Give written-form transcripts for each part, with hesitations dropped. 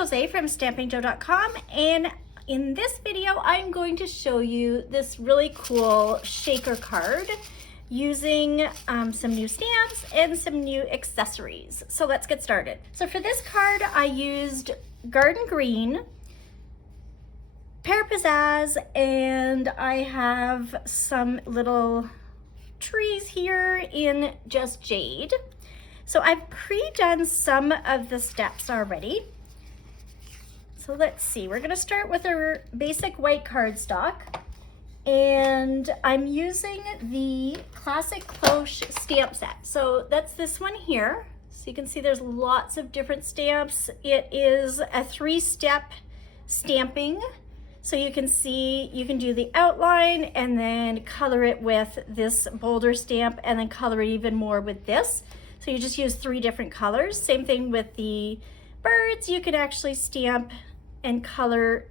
Jose from stampingjoe.com, and in this video I'm going to show you this really cool shaker card using some new stamps and some new accessories. So let's get started. So for this card I used Garden Green, Pear, Pizzazz, and I have some little trees here in just jade. So I've pre-done some of the steps already. So let's see, we're gonna start with our basic white cardstock, and I'm using the classic Cloche stamp set. So that's this one here. So you can see there's lots of different stamps. It is a 3-step stamping. So you can see, you can do the outline and then color it with this bolder stamp and then color it even more with this. So you just use 3 different colors. Same thing with the birds. You can actually stamp and color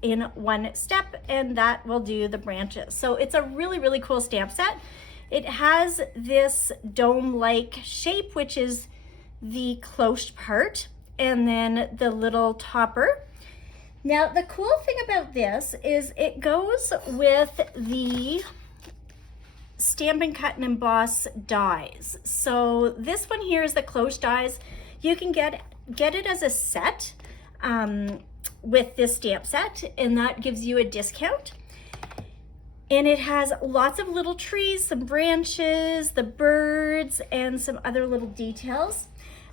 in one step, and that will do the branches. So it's a really, really cool stamp set. It has this dome-like shape, which is the cloche part, and then the little topper. Now, the cool thing about this is it goes with the Stampin' Cut and Emboss dies. So this one here is the Cloche dies. You can get it as a set with this stamp set, and that gives you a discount. And it has lots of little trees, some branches, the birds, and some other little details.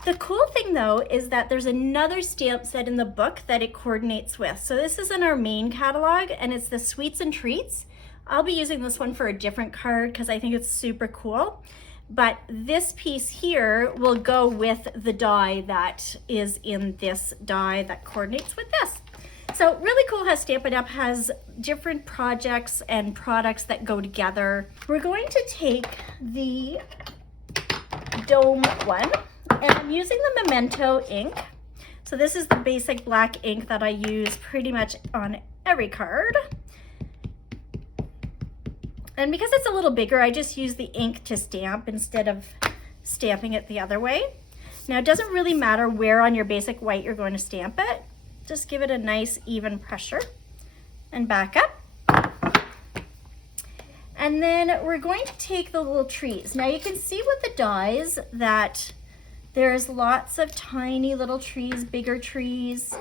The cool thing though is that there's another stamp set in the book that it coordinates with. So this is in our main catalog, and it's the Sweets and Treats. I'll be using this one for a different card because I think it's super cool. But this piece here will go with the die that is in this die that coordinates with this. So really cool how Stampin' Up! Has different projects and products that go together. We're going to take the dome one, and I'm using the Memento ink. So this is the basic black ink that I use pretty much on every card. And because it's a little bigger, I just use the ink to stamp instead of stamping it the other way. Now it doesn't really matter where on your basic white you're going to stamp it. Just give it a nice even pressure and back up. And then we're going to take the little trees. Now you can see with the dies that there's lots of tiny little trees, bigger trees,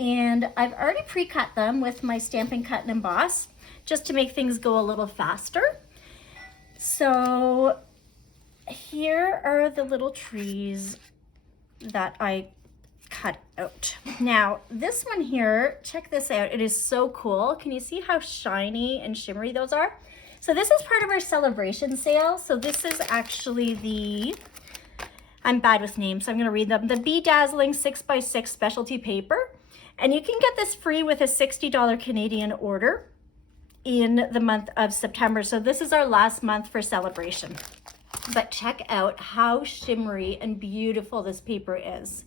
and I've already pre-cut them with my Stampin' Cut and Emboss, just to make things go a little faster. So here are the little trees that I cut out. Now this one here, check this out. It is so cool. Can you see how shiny and shimmery those are? So this is part of our celebration sale. So this is actually the, I'm bad with names, so I'm gonna read them. The Bedazzling 6x6 specialty paper. And you can get this free with a $60 Canadian order in the month of September. So this is our last month for celebration. But check out how shimmery and beautiful this paper is.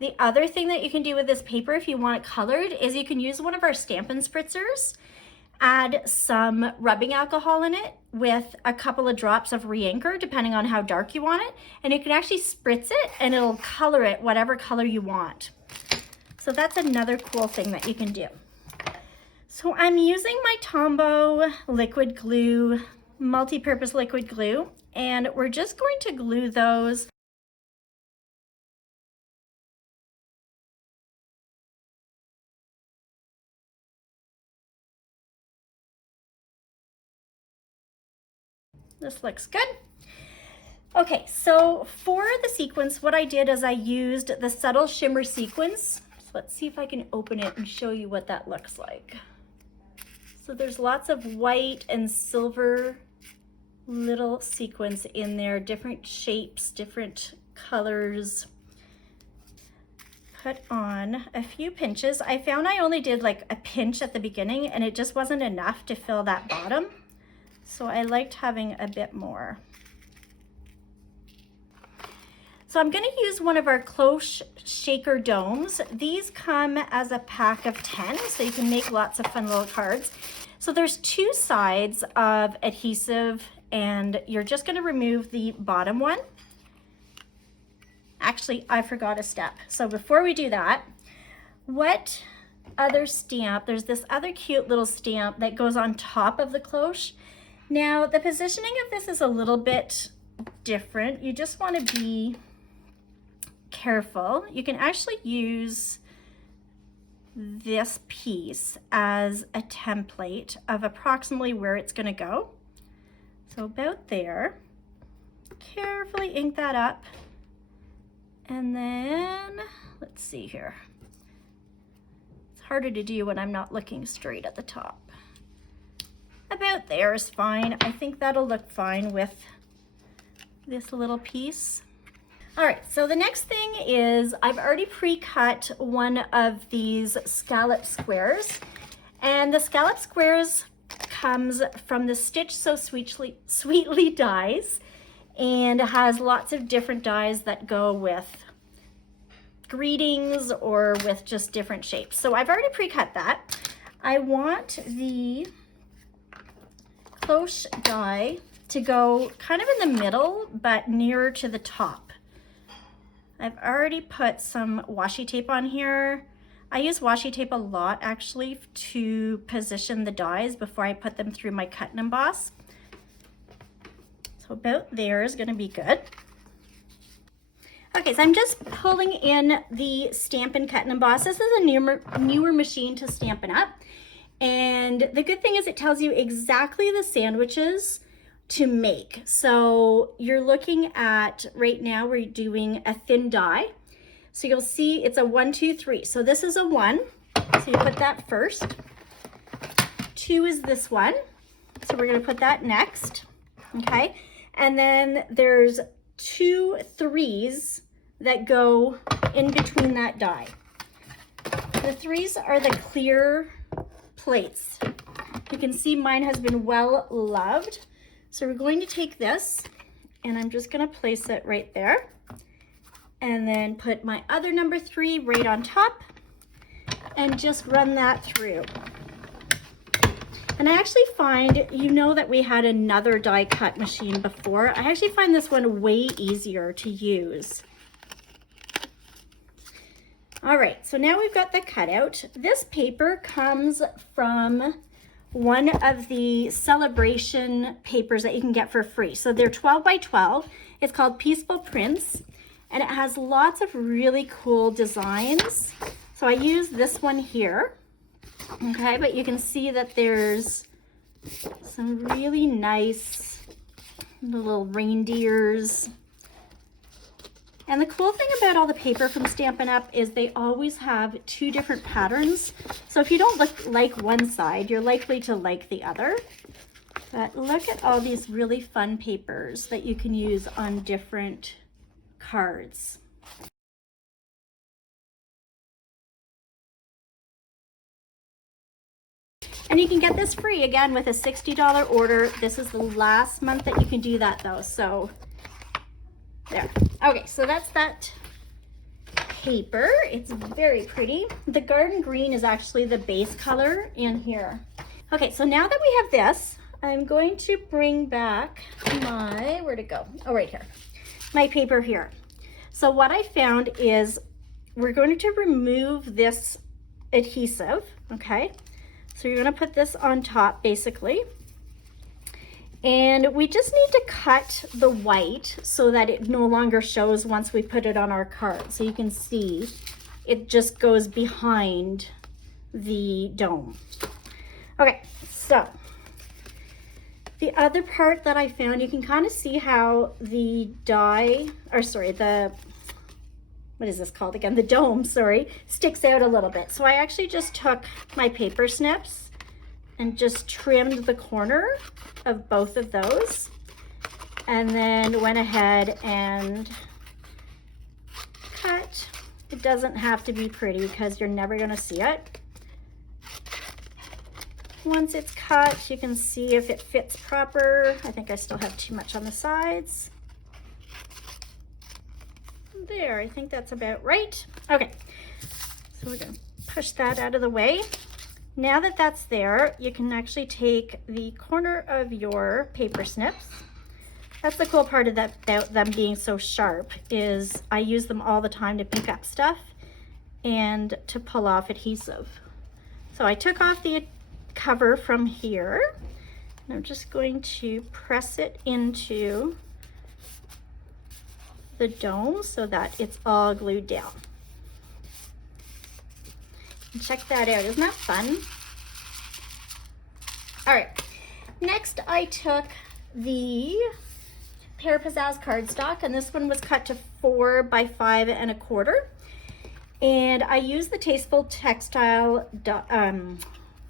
The other thing that you can do with this paper if you want it colored is you can use one of our Stampin' Spritzers, add some rubbing alcohol in it with a couple of drops of re-inker depending on how dark you want it, and you can actually spritz it and it'll color it whatever color you want. So that's another cool thing that you can do. So I'm using my Tombow liquid glue, multi-purpose liquid glue, and we're just going to glue those This looks good. Okay, so for the sequins, what I did is I used the subtle Shimmer Sequins. So let's see if I can open it and show you what that looks like. So there's lots of white and silver little sequins in there, different shapes, different colors. Put on a few pinches. I found I only did like a pinch at the beginning and it just wasn't enough to fill that bottom. So I liked having a bit more. So I'm going to use one of our Cloche Shaker Domes. These come as a pack of 10, so you can make lots of fun little cards. So there's 2 sides of adhesive, and you're just going to remove the bottom one. Actually, I forgot a step. So before we do that, what other stamp, there's this other cute little stamp that goes on top of the cloche. Now the positioning of this is a little bit different. You just want to be careful. You can actually use this piece as a template of approximately where it's going to go. So about there. Carefully ink that up. And then, let's see here. It's harder to do when I'm not looking straight at the top. About there is fine. I think that'll look fine with this little piece. All right, so the next thing is I've already pre-cut one of these scallop squares, and the scallop squares comes from the Stitch So Sweetly dies, and has lots of different dies that go with greetings or with just different shapes. So I've already pre-cut that. I want the cloche die to go kind of in the middle, but nearer to the top. I've already put some washi tape on here. I use washi tape a lot actually to position the dies before I put them through my cut and emboss. So about there is gonna be good. Okay, so I'm just pulling in the Stampin' Cut and Emboss. This is a newer machine to Stampin' Up. And the good thing is it tells you exactly the sandwiches to make. So you're looking at, right now we're doing a thin die. So you'll see it's a 1, 2, 3. So this is a 1, so you put that first. 2 is this one, so we're gonna put that next, okay? And then there's 2 3s that go in between that die. The 3s are the clear plates. You can see mine has been well loved. So we're going to take this and I'm just gonna place it right there and then put my other number 3 right on top and just run that through. And I actually find, you know that we had another die cut machine before. I actually find this one way easier to use. All right, so now we've got the cutout. This paper comes from one of the celebration papers that you can get for free. So they're 12 by 12. It's called Peaceful Prints, and it has lots of really cool designs. So I use this one here, okay, but you can see that there's some really nice little reindeers. And the cool thing about all the paper from Stampin' Up! Is they always have 2 different patterns. So if you don't like one side, you're likely to like the other. But look at all these really fun papers that you can use on different cards. And you can get this free, again, with a $60 order. This is the last month that you can do that though, so there. Okay, so that's that paper. It's very pretty. The garden green is actually the base color in here. Okay, so now that we have this, I'm going to bring back my, where'd it go? Oh, right here. My paper here. So what I found is we're going to remove this adhesive, okay? So you're gonna put this on top basically. And we just need to cut the white so that it no longer shows once we put it on our card. So you can see it just goes behind the dome. Okay, so the other part that I found, you can kind of see how the die, or sorry, the, what is this called again? The dome, sorry, sticks out a little bit. So I actually just took my paper snips and just trimmed the corner of both of those, and then went ahead and cut. It doesn't have to be pretty because you're never going to see it. Once it's cut, you can see if it fits proper. I think I still have too much on the sides. There, I think that's about right. Okay, so we're going to push that out of the way. Now that that's there, you can actually take the corner of your paper snips. That's the cool part of that, them being so sharp, is I use them all the time to pick up stuff. and to pull off adhesive. So I took off the cover from here, and I'm just going to press it into the dome so that it's all glued down. And check that out, isn't that fun? All right, next I took the Pear Pizzazz cardstock, and this one was cut to 4 by 5 1/4. And I used the Tasteful Textile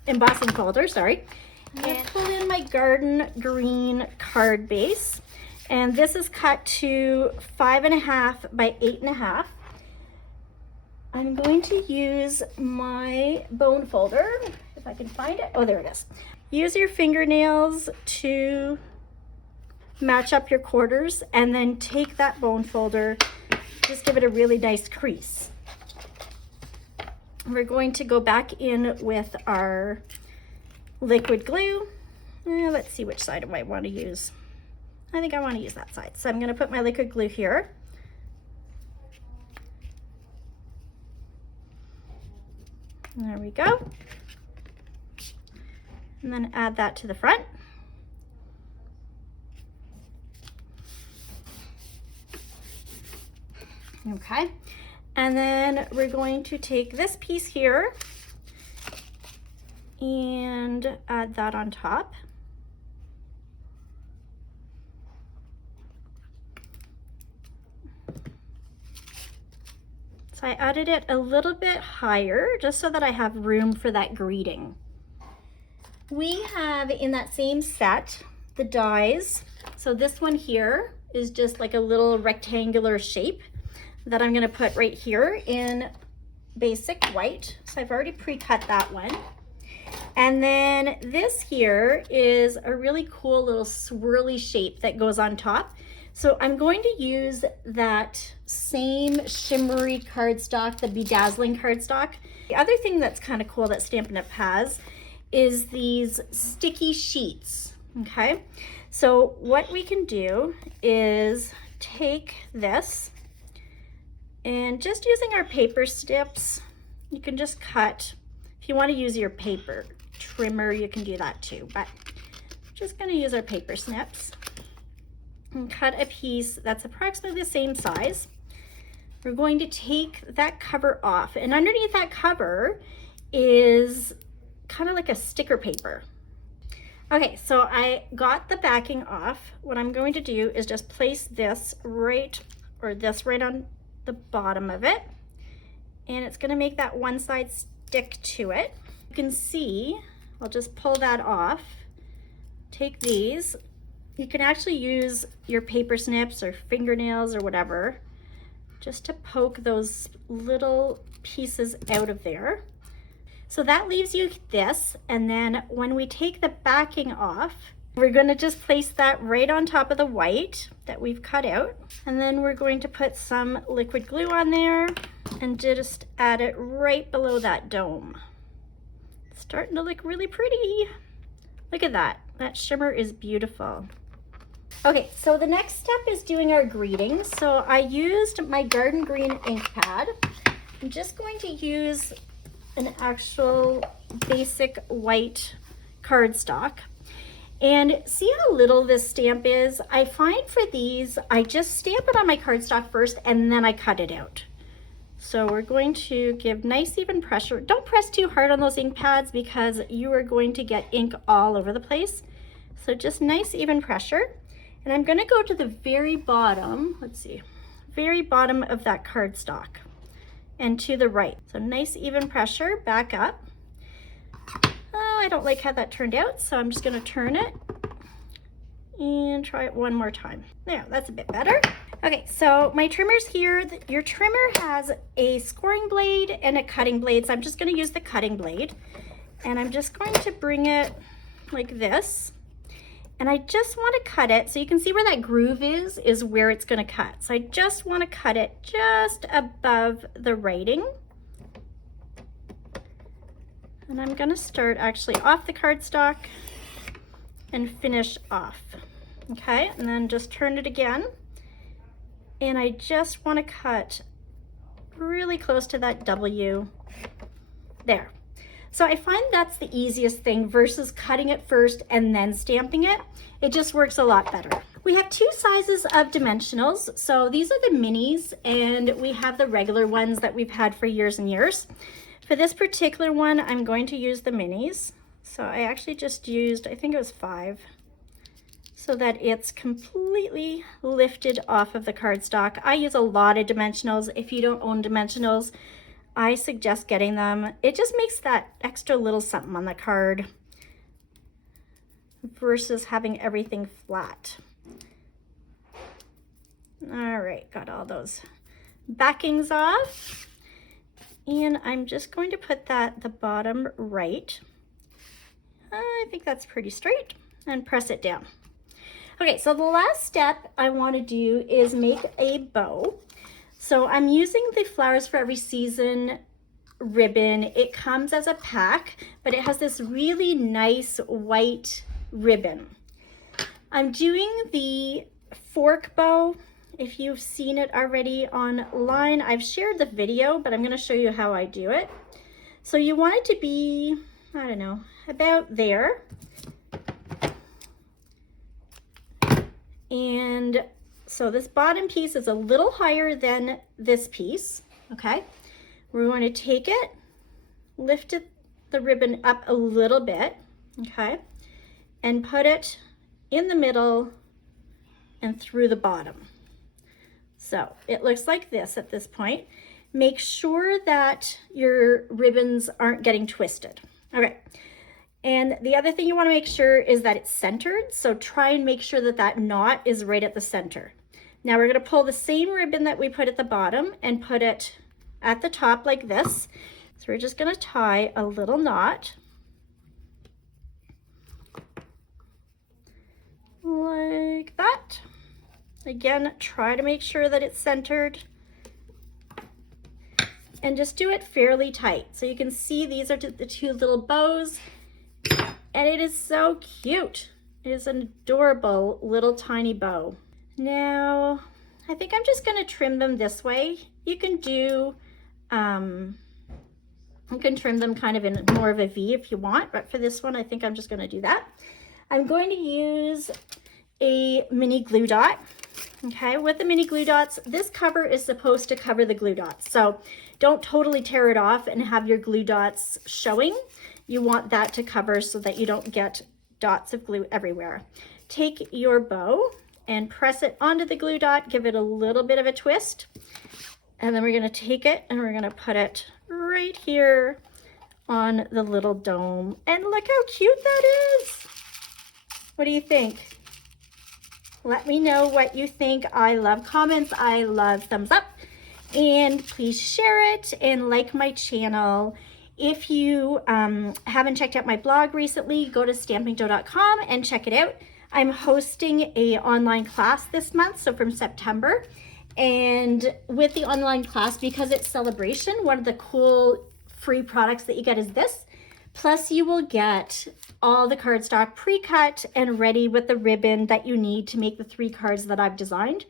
embossing folder, sorry. And I pulled in my garden green card base. And this is cut to 5 1/2 by 8 1/2. I'm going to use my bone folder, if I can find it. Oh, there it is. Use your fingernails to match up your quarters, and then take that bone folder, just give it a really nice crease. We're going to go back in with our liquid glue. Let's see which side do I want to use. I think I want to use that side. So I'm going to put my liquid glue here. There we go. And then add that to the front. Okay, and then we're going to take this piece here and add that on top. So I added it a little bit higher just so that I have room for that greeting. We have in that same set the dies. So this one here is just like a little rectangular shape that I'm going to put right here in basic white. So I've already pre-cut that one. And then this here is a really cool little swirly shape that goes on top. So I'm going to use that same shimmery cardstock, the Bedazzling cardstock. The other thing that's kind of cool that Stampin' Up! Has is these sticky sheets, okay? So what we can do is take this, and just using our paper snips, you can just cut. If you want to use your paper trimmer, you can do that too, but I'm just going to use our paper snips and cut a piece that's approximately the same size. We're going to take that cover off, and underneath that cover is kind of like a sticker paper. Okay, so I got the backing off. What I'm going to do is just place this right on the bottom of it, and it's going to make that one side stick to it. You can see, I'll just pull that off. Take these. You can actually use your paper snips or fingernails or whatever just to poke those little pieces out of there. So that leaves you this, and then when we take the backing off, we're going to just place that right on top of the white that we've cut out, and then we're going to put some liquid glue on there and just add it right below that dome. It's starting to look really pretty. Look at that. That shimmer is beautiful. Okay, so the next step is doing our greeting. So I used my garden green ink pad. I'm just going to use an actual basic white cardstock, and see how little this stamp is. I find for these, I just stamp it on my cardstock first and then I cut it out. So we're going to give nice even pressure. Don't press too hard on those ink pads because you are going to get ink all over the place. So just nice even pressure. And I'm going to go to the very bottom, let's see, very bottom of that cardstock and to the right. So nice even pressure, back up. Oh, I don't like how that turned out, so I'm just going to turn it and try it one more time. There, that's a bit better. Okay, so my trimmer's here. Your trimmer has a scoring blade and a cutting blade, so I'm just going to use the cutting blade, and I'm just going to bring it like this. And I just want to cut it, so you can see where that groove is where it's going to cut. So I just want to cut it just above the writing. And I'm going to start actually off the cardstock and finish off. Okay, and then just turn it again. And I just want to cut really close to that W. There. So I find that's the easiest thing versus cutting it first and then stamping it. It just works a lot better. We have two sizes of dimensionals. So these are the minis, and we have the regular ones that we've had for years and years. For this particular one, I'm going to use the minis. So I actually just used, I think it was 5, so that it's completely lifted off of the cardstock. I use a lot of dimensionals. If you don't own dimensionals, I suggest getting them. It just makes that extra little something on the card versus having everything flat. All right, got all those backings off. And I'm just going to put that at the bottom right. I think that's pretty straight, and press it down. Okay, so the last step I want to do is make a bow. So I'm using the Flowers for Every Season ribbon. It comes as a pack, but it has this really nice white ribbon. I'm doing the fork bow. If you've seen it already online, I've shared the video, but I'm going to show you how I do it. So you want it to be, I don't know, about there. And so this bottom piece is a little higher than this piece, okay? We're going to take it, lift it, the ribbon up a little bit, okay? And put it in the middle and through the bottom. So it looks like this at this point. Make sure that your ribbons aren't getting twisted. Okay. And the other thing you want to make sure is that it's centered. So try and make sure that that knot is right at the center. Now we're going to pull the same ribbon that we put at the bottom and put it at the top like this. So we're just going to tie a little knot like that. Again, try to make sure that it's centered and just do it fairly tight. So you can see these are the two little bows, and it is so cute. It is an adorable little tiny bow. Now, I think I'm just gonna trim them this way. You can do, you can trim them kind of in more of a V if you want, but for this one, I think I'm just gonna do that. I'm going to use a mini glue dot. Okay, with the mini glue dots, this cover is supposed to cover the glue dots. So don't totally tear it off and have your glue dots showing. You want that to cover so that you don't get dots of glue everywhere. Take your bow and press it onto the glue dot, give it a little bit of a twist. And then we're gonna take it and we're gonna put it right here on the little dome. And look how cute that is. What do you think? Let me know what you think. I love comments. I love thumbs up. And please share it and like my channel. If you haven't checked out my blog recently, go to stampingdough.com and check it out. I'm hosting an online class this month, so from September. And with the online class, because it's celebration, one of the cool free products that you get is this. Plus you will get all the cardstock pre-cut and ready with the ribbon that you need to make the 3 cards that I've designed.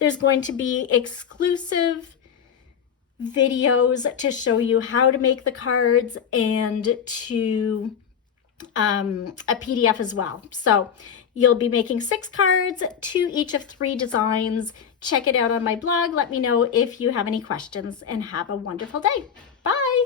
There's going to be exclusive videos to show you how to make the cards and to a PDF as well. So you'll be making 6 cards, 2 each of 3 designs. Check it out on my blog. Let me know if you have any questions, and have a wonderful day. Bye.